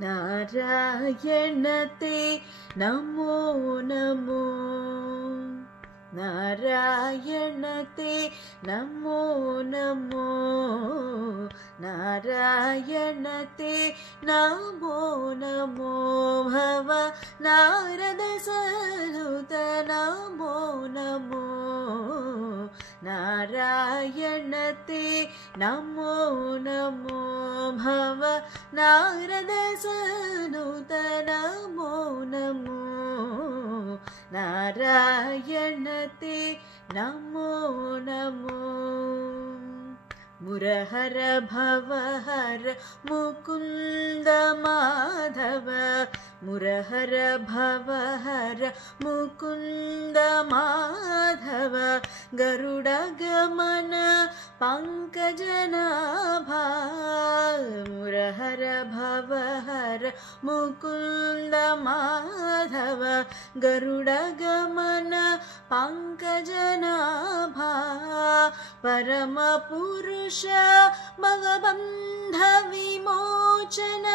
नारायणते नमो नमो नारायणते नमो नमो नारायणते नमो नमो भव नारद सनुत नमो नमो नारायणते नमो नमो भव नारद सनुत नमो नमो नारायणते नमो नमो मुरहर भवहर मुकुंद माधव मुरहर भवहर मुकुंद माधव गरुड गमन पंकजनाभा मुरहर भवहर मुकुंद माधव गरुड गमन पंकजनाभा परम पुरुष भवबंध विमोचन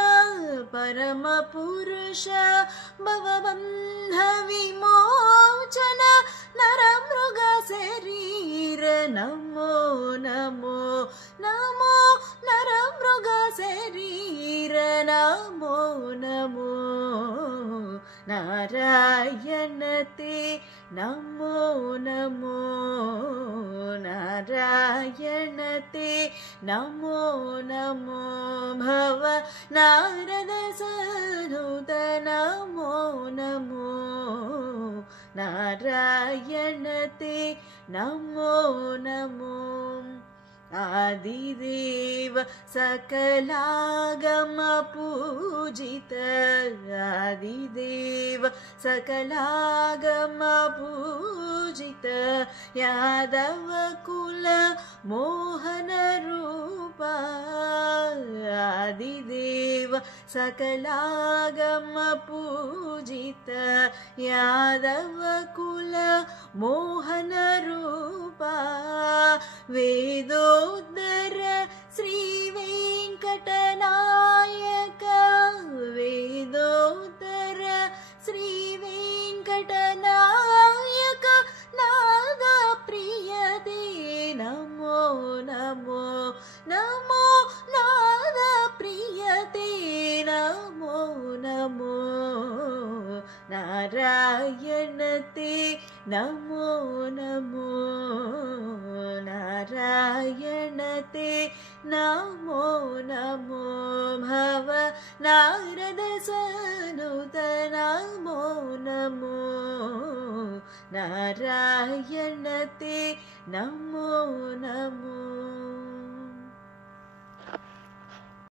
परम पुरुष भवबंध विमोचन नरमृग शरीर नमो नमो नमो नरमृग शरीर नमो नमो नारायणते नमो नमो नारायणते नमो नमो भव नारद सनुत नमो नमो नारायणते नमो नमो आदिदेव सकलागम पूजित आदिदेव सकलागम पूजित यादव कुल मोहन रूप आदिदेव सकलागम पूजित यादव कुल मोहन रूप वेदोदर श्री वेंकटनायक वेदोदर श्री वेंकटनायक नाद प्रियते नमो नमो नमो नाद प्रियते नमो नमो नारायणते नमो नमो नारायणते नमो नमो भव नारद सनुत नमो नमो नारायणते नमो नमो।